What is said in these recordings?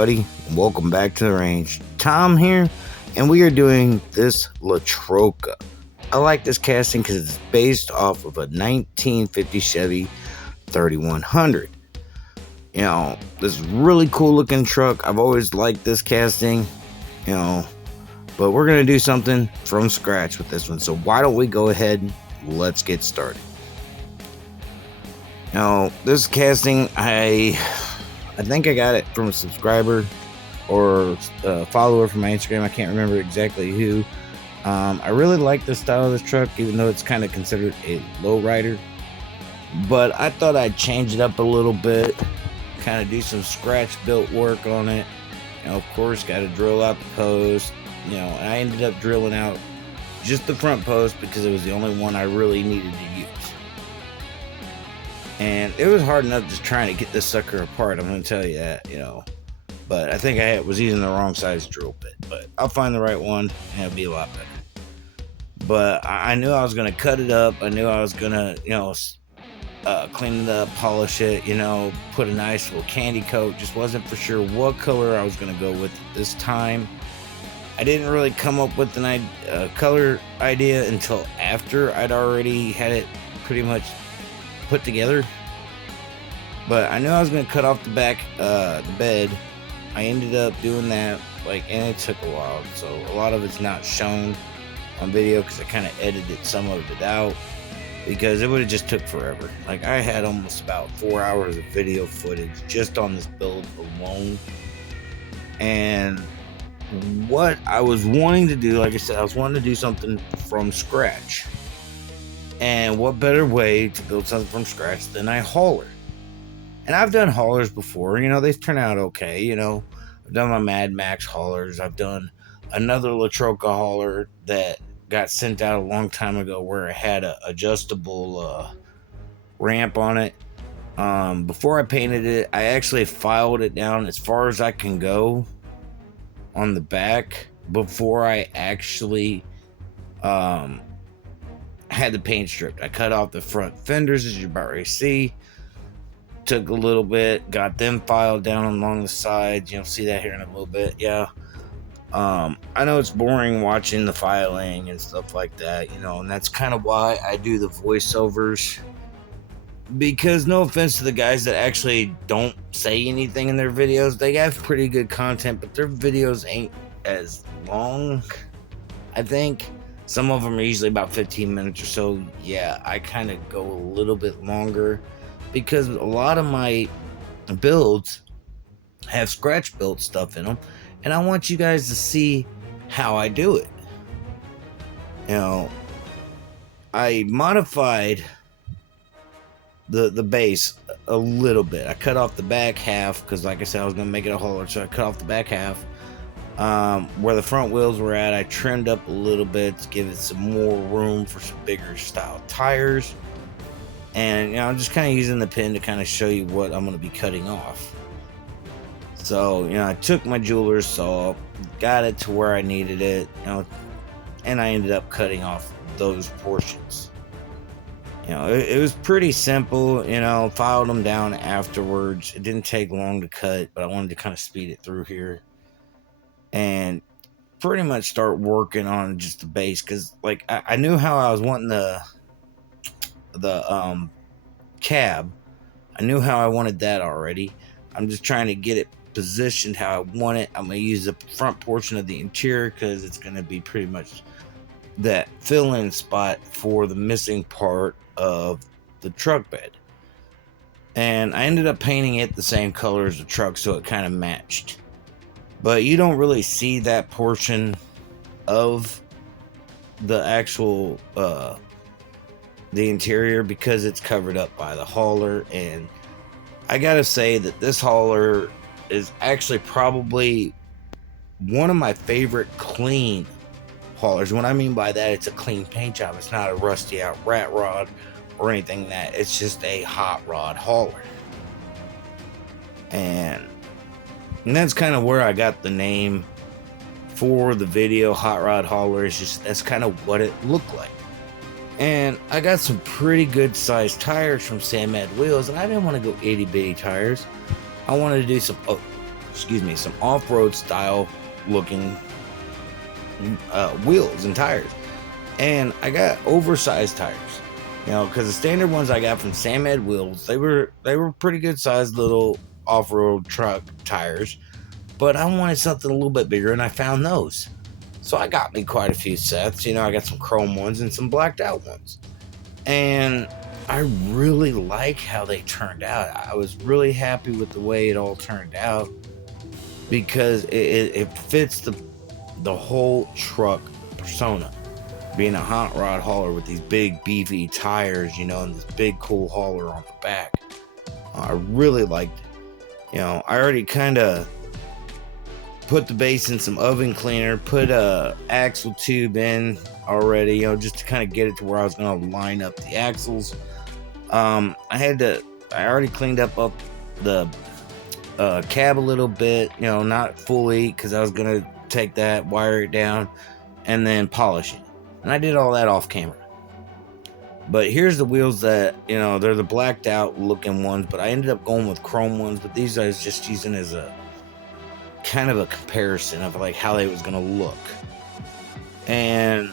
everybody, and welcome back to the range. Tom here, and we are doing this Troca. I like this casting because it's based off of a 1950 Chevy 3100. You know, this really cool looking truck. I've always liked this casting, but we're going to do something from scratch with this one. So why don't we go ahead and let's get started. Now, this casting, I think I got it from a subscriber or a follower from my Instagram. I can't remember exactly who. I really like the style of this truck, even though it's kind of considered a lowrider. But I thought I'd change it up a little bit, kind of do some scratch built work on it. Of course, got to drill out the post. And I ended up drilling out just the front post because it was the only one I really needed to use. And it was hard enough just trying to get this sucker apart, I'm going to tell you that, But I think I was using the wrong size drill bit. But I'll find the right one, and it'll be a lot better. But I knew I was going to cut it up. I knew I was going to, clean it up, polish it, put a nice little candy coat. Just wasn't for sure what color I was going to go with this time. I didn't really come up with an color idea until after I'd already had it pretty much put together. But I knew I was going to cut off the back the bed. I ended up doing that, and it took a while, so a lot of it's not shown on video because I kind of edited some of it out because it would have just took forever. I had almost about 4 hours of video footage just on this build alone. And what I was wanting to do, like I said, I was wanting to do something from scratch. And what better way to build something from scratch than a hauler? And I've done haulers before, they've turned out okay, I've done my Mad Max haulers. I've done another Troca hauler that got sent out a long time ago where it had a adjustable ramp on it. Before I painted it, I actually filed it down as far as I can go on the back before I actually had the paint stripped. I cut off the front fenders, as you're about ready to see. Took a little bit, got them filed down along the sides. You'll see that here in a little bit. Yeah. I know it's boring watching the filing and stuff like that, and that's kind of why I do the voiceovers. Because no offense to the guys that actually don't say anything in their videos, they have pretty good content, but their videos ain't as long, I think. Some of them are usually about 15 minutes or so. Yeah, I kind of go a little bit longer because a lot of my builds have scratch built stuff in them, and I want you guys to see how I do it. I modified the base a little bit. I cut off the back half because, like I said, I was going to make it a hauler, so I cut off the back half. Where the front wheels were at, I trimmed up a little bit to give it some more room for some bigger style tires. And I'm just kind of using the pin to kind of show you what I'm going to be cutting off. So I took my jeweler's saw, got it to where I needed it, and I ended up cutting off those portions. It was pretty simple. Filed them down afterwards. It didn't take long to cut, but I wanted to kind of speed it through here and pretty much start working on just the base, because I knew how I was wanting the cab. I knew how I wanted that already. I'm just trying to get it positioned how I want it. I'm going to use the front portion of the interior because it's going to be pretty much that fill-in spot for the missing part of the truck bed. And I ended up painting it the same color as the truck, so it kind of matched. But you don't really see that portion of the actual the interior because it's covered up by the hauler. And I gotta say that this hauler is actually probably one of my favorite clean haulers. What I mean by that, it's a clean paint job. It's not a rusty out rat rod or anything that. It's just a hot rod hauler. And that's kind of where I got the name for the video, Hot Rod Hauler. It's just, that's kind of what it looked like. And I got some pretty good sized tires from Sam Ed Wheels, and I didn't want to go itty bitty tires. I wanted to do some some off-road style looking wheels and tires. And I got oversized tires, you know, because the standard ones I got from Sam Ed Wheels, they were pretty good sized little off-road truck tires, but I wanted something a little bit bigger, and I found those. So I got me quite a few sets. You know, I got some chrome ones and some blacked out ones, and I really like how they turned out. I was really happy with the way it all turned out, because it fits the whole truck persona. Being a hot rod hauler with these big beefy tires, you know, and this big cool hauler on the back. I really liked it. You know, I already kind of put the base in some oven cleaner, put a axle tube in already, you know, just to kind of get it to where I was going to line up the axles. I already cleaned up the cab a little bit, you know, not fully, because I was going to take that, wire it down, and then polish it. And I did all that off camera. But here's the wheels that, you know, they're the blacked out looking ones, but I ended up going with chrome ones. But these I was just using as a kind of a comparison of like how they was going to look. And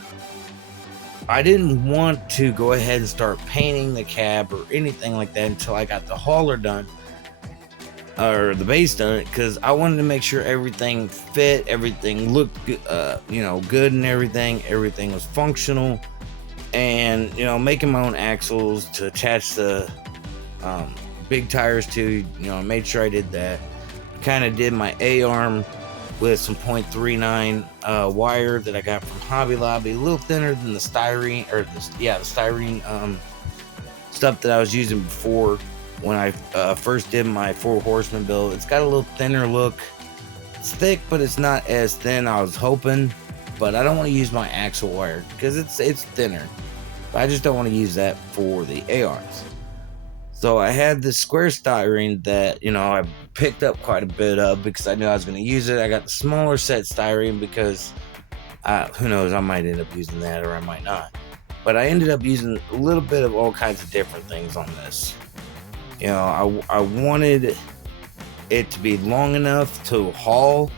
I didn't want to go ahead and start painting the cab or anything like that until I got the hauler done, or the base done, because I wanted to make sure everything fit, everything looked you know, good, and everything was functional. And, you know, making my own axles to attach the big tires to, you know, I made sure I did that. Kind of did my A-arm with some 0.39 wire that I got from Hobby Lobby, a little thinner than the styrene, or the styrene stuff that I was using before when I first did my 4 Horsemen build. It's got a little thinner look. It's thick, but it's not as thin I was hoping. But I don't want to use my axle wire because it's thinner. But I just don't want to use that for the A-arms. So I had this square styrene that, you know, I picked up quite a bit of because I knew I was going to use it. I got the smaller set styrene because who knows, I might end up using that or I might not. But I ended up using a little bit of all kinds of different things on this. You know, I wanted it to be long enough to haul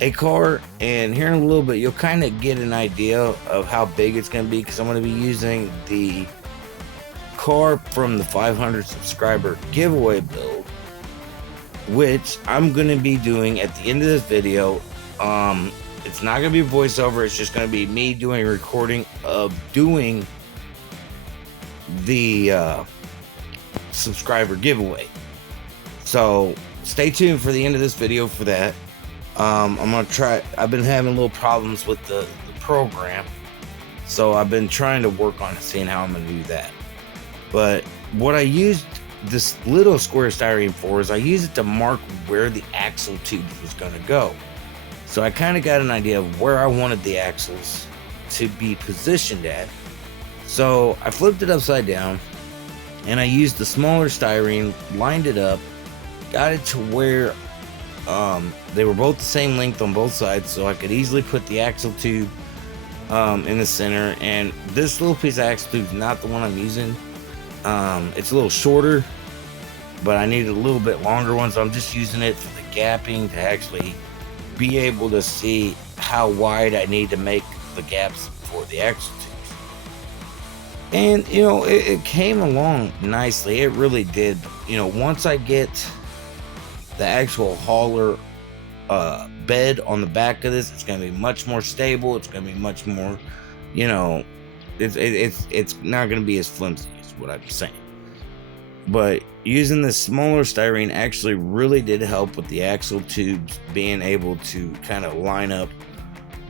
a car, and here in a little bit you'll kind of get an idea of how big it's going to be, because I'm going to be using the car from the 500 subscriber giveaway build, which I'm going to be doing at the end of this video. It's not going to be a voiceover, it's just going to be me doing a recording of doing the subscriber giveaway. So stay tuned for the end of this video for that. I'm gonna try. I've been having little problems with the program, so I've been trying to work on it, seeing how I'm gonna do that. But what I used this little square styrene for is I used it to mark where the axle tube was gonna go. So I kind of got an idea of where I wanted the axles to be positioned at. So I flipped it upside down, and I used the smaller styrene, lined it up, got it to where they were both the same length on both sides, so I could easily put the axle tube in the center. And this little piece of axle tube is not the one I'm using. It's a little shorter, but I needed a little bit longer one, so I'm just using it for the gapping to actually be able to see how wide I need to make the gaps for the axle tubes. And, you know, it came along nicely. It really did. You know, once I get the actual hauler bed on the back of this, it's going to be much more stable. It's going to be much more, you know, it's not going to be as flimsy, is what I'm saying. But using this smaller styrene actually really did help with the axle tubes being able to kind of line up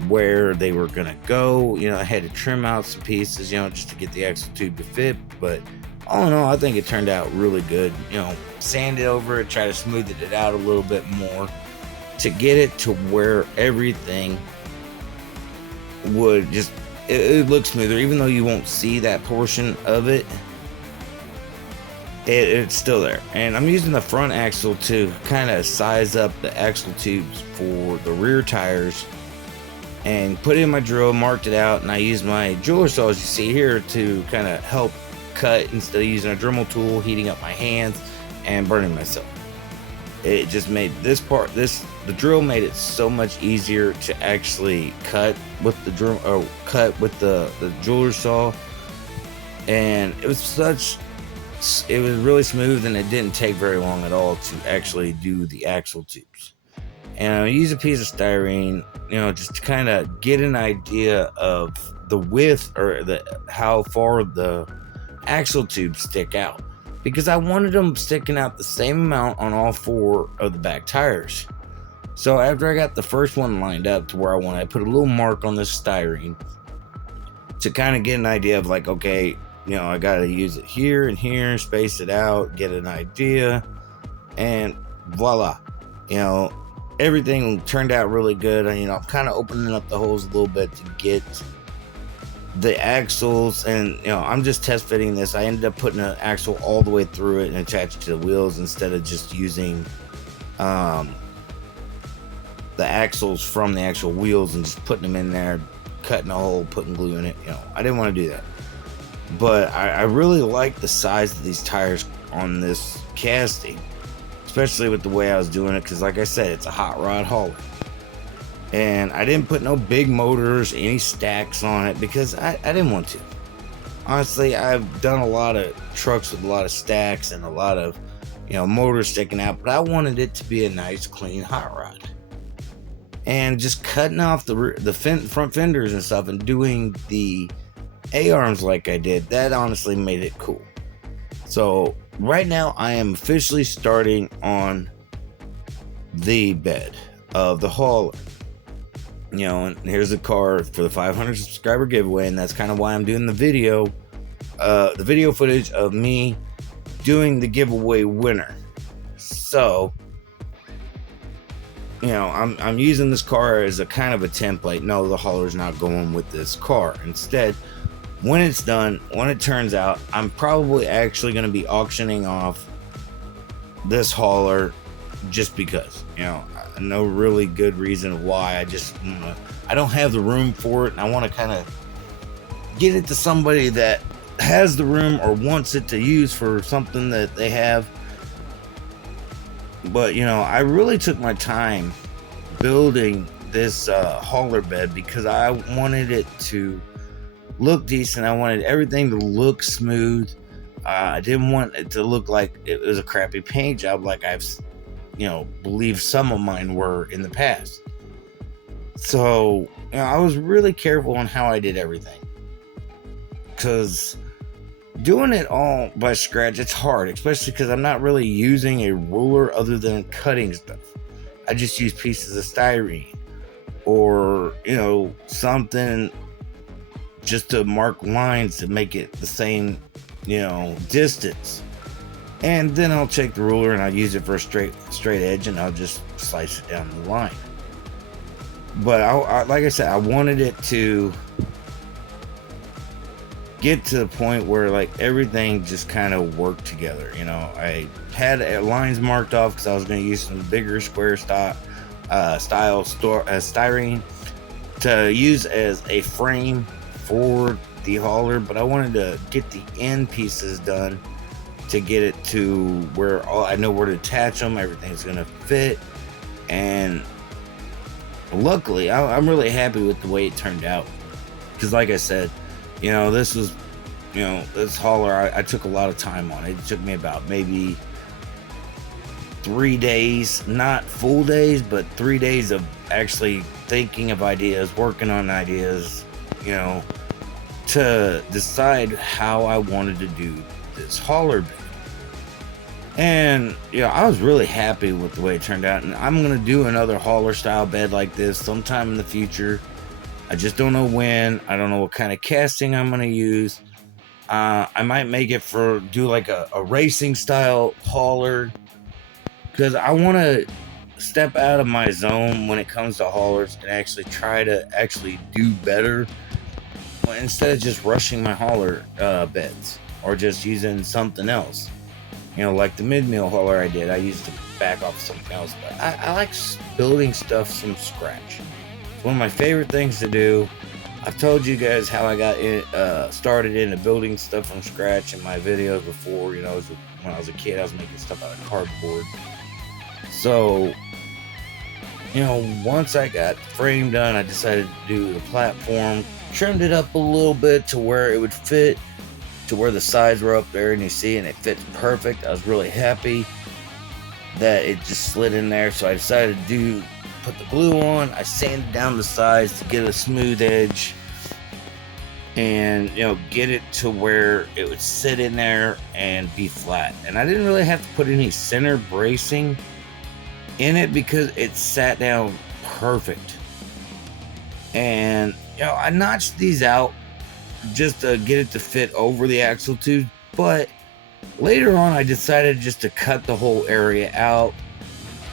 where they were going to go. You know, I had to trim out some pieces, you know, just to get the axle tube to fit. But all in all, I think it turned out really good. You know, sanded over it, try to smooth it out a little bit more to get it to where everything would just, it looks smoother. Even though you won't see that portion of it, it's still there. And I'm using the front axle to kind of size up the axle tubes for the rear tires, and put in my drill, marked it out, and I used my jeweler saw, as you see here, to kind of help cut instead of using a Dremel tool, heating up my hands and burning myself. it just made the drill made it so much easier to actually cut with the drill, or cut with the jeweler's saw. And it was really smooth, and it didn't take very long at all to actually do the axle tubes. And I use a piece of styrene, just to kind of get an idea of the width, or how far the axle tubes stick out, because I wanted them sticking out the same amount on all 4 of the back tires. So after I got the first one lined up to where I wanted, I put a little mark on this styrene to kind of get an idea of like, okay, I got to use it here and here, space it out, get an idea, and voila, everything turned out really good. And, I'm kind of opening up the holes a little bit to get the axles, and, I'm just test fitting this. I ended up putting an axle all the way through it and attached it to the wheels instead of just using the axles from the actual wheels and just putting them in there, cutting a hole, putting glue in it. I didn't want to do that. But I really like the size of these tires on this casting, especially with the way I was doing it, because like I said, it's a hot rod hauler. And I didn't put no big motors, any stacks on it, because I didn't want to. Honestly, I've done a lot of trucks with a lot of stacks and a lot of, motors sticking out, but I wanted it to be a nice, clean hot rod. And just cutting off the front fenders and stuff and doing the A-arms like I did, that honestly made it cool. So right now I am officially starting on the bed of the hauler. And here's the car for the 500 subscriber giveaway, and that's kind of why I'm doing the video footage of me doing the giveaway winner. So I'm using this car as a kind of a template. No, the hauler's not going with this car. Instead, when it's done, when it turns out, I'm probably actually going to be auctioning off this hauler just because, no really good reason why. I don't have the room for it, and I want to kind of get it to somebody that has the room or wants it to use for something that they have. But, I really took my time building this hauler bed because I wanted it to look decent. I wanted everything to look smooth. I didn't want it to look like it was a crappy paint job like I've believe some of mine were in the past. So I was really careful on how I did everything, because doing it all by scratch, it's hard, especially because I'm not really using a ruler other than cutting stuff. I just use pieces of styrene or something just to mark lines to make it the same distance. And then I'll take the ruler and I'll use it for a straight edge, and I'll just slice it down the line. But I like I said, I wanted it to get to the point where like everything just kind of worked together. I had lines marked off because I was going to use some bigger square style styrene to use as a frame for the hauler, but I wanted to get the end pieces done to get it to where I know where to attach them, everything's gonna fit. And luckily I'm really happy with the way it turned out, because like I said, this was this hauler, I took a lot of time on it. It took me about maybe 3 days, not full days, but 3 days of actually thinking of ideas, working on ideas, to decide how I wanted to do this hauler bed. And I was really happy with the way it turned out, and I'm gonna do another hauler style bed like this sometime in the future. I just don't know when. I don't know what kind of casting I'm gonna use. I might make it do like a racing style hauler, because I want to step out of my zone when it comes to haulers and actually try to do better instead of just rushing my hauler beds or just using something else. Like the mid-meal hauler I did, I used to back off something else. But I like building stuff from scratch. It's one of my favorite things to do. I've told you guys how I got started into building stuff from scratch in my videos before. When I was a kid, I was making stuff out of cardboard. So, once I got the frame done, I decided to do the platform, trimmed it up a little bit to where it would fit, to where the sides were up there, and you see, and it fits perfect. I was really happy that it just slid in there, so I decided to put the glue on. I sanded down the sides to get a smooth edge, and get it to where it would sit in there and be flat. And I didn't really have to put any center bracing in it because it sat down perfect. And I notched these out just to get it to fit over the axle tube, but later on I decided just to cut the whole area out,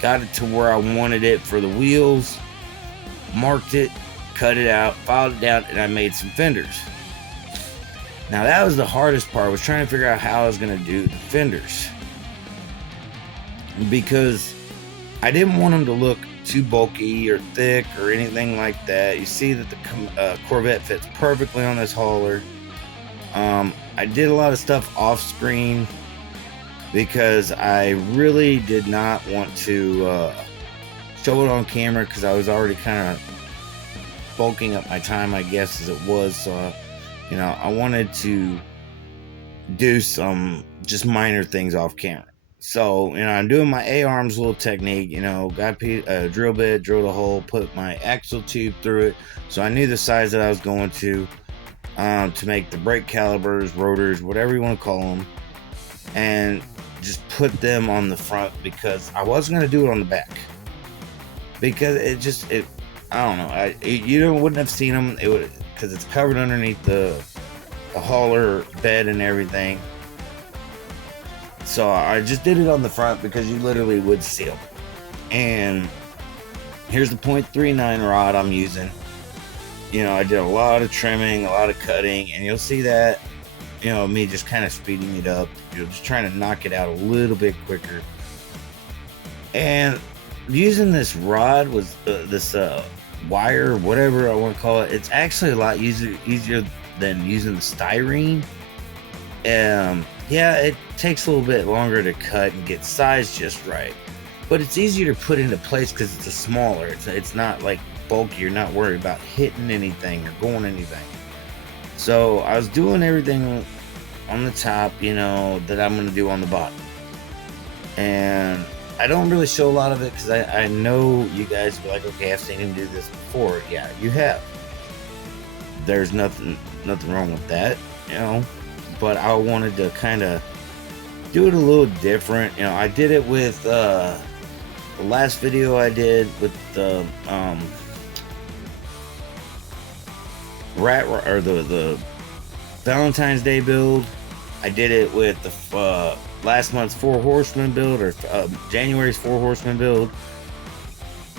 got it to where I wanted it for the wheels, marked it, cut it out, filed it down, and I made some fenders. Now that was the hardest part, was trying to figure out how I was going to do the fenders, because I didn't want them to look too bulky or thick or anything like that. You see that the Corvette fits perfectly on this hauler. I did a lot of stuff off screen because I really did not want to show it on camera, because I was already kind of bulking up my time, I guess, as it was. So I wanted to do some just minor things off camera. So, I'm doing my A-arms little technique, got a drill bit, drilled a hole, put my axle tube through it. So I knew the size that I was going to make the brake calipers, rotors, whatever you want to call them, and just put them on the front, because I wasn't going to do it on the back, because I don't know, you wouldn't have seen them, because it's covered underneath the hauler bed and everything. So I just did it on the front because you literally would see them. And here's the .39 rod I'm using. I did a lot of trimming, a lot of cutting, and you'll see that, me just kind of speeding it up, just trying to knock it out a little bit quicker. And using this rod was this wire, whatever I want to call it, it's actually a lot easier than using the styrene. Yeah, it takes a little bit longer to cut and get size just right, but it's easier to put into place because it's a smaller. It's not like bulky. You're not worried about hitting anything or going anything. So I was doing everything on the top, that I'm going to do on the bottom. And I don't really show a lot of it because I know you guys be like, okay, I've seen him do this before. Yeah, you have. There's nothing wrong with that, but I wanted to kind of do it a little different. I did it with the last video I did with the the Valentine's Day build. I did it with the last month's 4 Horsemen build, or January's 4 Horsemen build,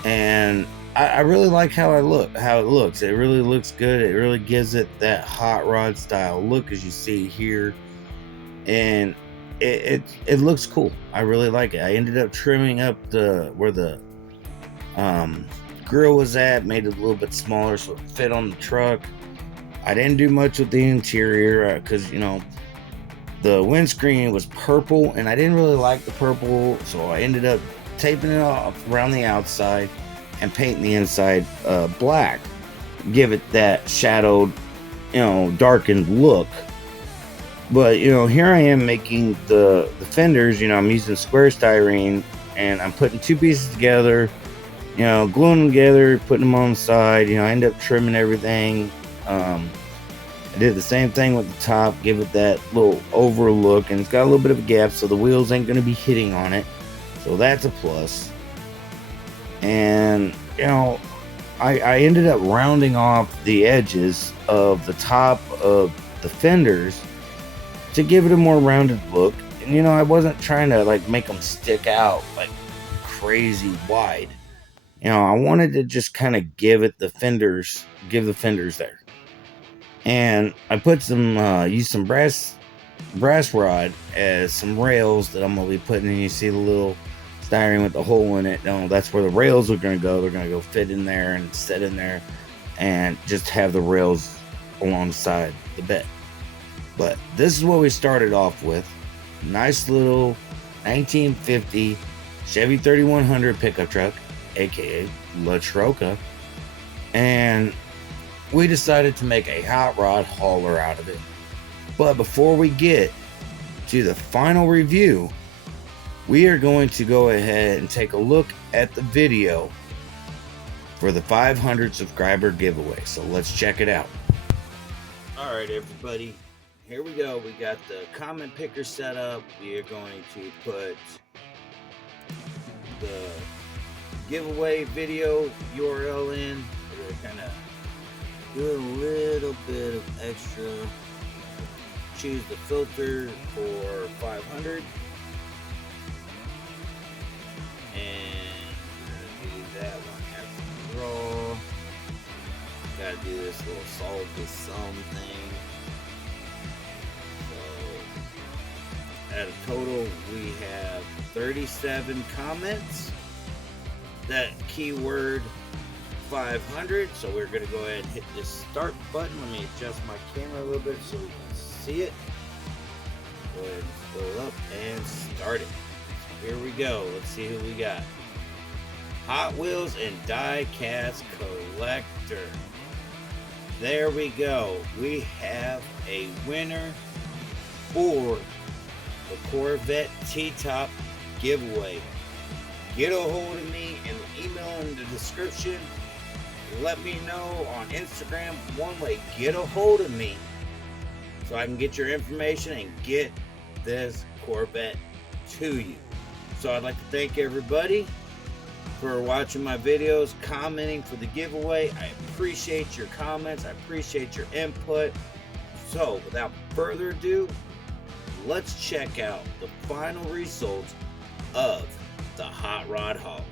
and I really like how it looks. It really looks good. It really gives it that hot rod style look, as you see here, and it looks cool. I really like it. I ended up trimming up where the grill was at, made it a little bit smaller so it fit on the truck. I didn't do much with the interior because the windscreen was purple and I didn't really like the purple, so I ended up taping it off around the outside and painting the inside black, give it that shadowed, darkened look. But here I am making the fenders. I'm using square styrene, and I'm putting 2 pieces together, gluing them together, putting them on the side. I end up trimming everything. I did the same thing with the top, give it that little over look, and it's got a little bit of a gap so the wheels ain't going to be hitting on it, so that's a plus. And I ended up rounding off the edges of the top of the fenders to give it a more rounded look. And I wasn't trying to make them stick out like crazy wide. I wanted to just kind of give the fenders there. And I put used some brass rod as some rails that I'm gonna be putting in. You see the little styrene with the hole in it. That's where the rails are gonna go. They're gonna go fit in there and sit in there, and just have the rails alongside the bed. But this is what we started off with. Nice little 1950 Chevy 3100 pickup truck, aka La Troca, and we decided to make a hot rod hauler out of it. But before we get to the final review, we are going to go ahead and take a look at the video for the 500 subscriber giveaway. So let's check it out. Alright everybody, here we go. We got the comment picker set up. We are going to put the giveaway video URL in. We're going to kind of do a little bit of extra. Choose the filter for 500. And we're going to do that one after draw. Gotta do this little solve this sum thing. So, at a total, we have 37 comments. That keyword 500. So we're gonna go ahead and hit this start button. Let me adjust my camera a little bit so we can see it. Go ahead and scroll up and start it. So here we go. Let's see who we got. Hot Wheels and Die-Cast Collector. There we go. We have a winner for the Corvette T-Top giveaway. Get a hold of me and email in the description. Let me know on Instagram. One way, get a hold of me so I can get your information and get this Corvette to you. So I'd like to thank everybody for watching my videos, commenting for the giveaway. I appreciate your comments. I appreciate your input. So without further ado, let's check out the final results of the hot rod haul.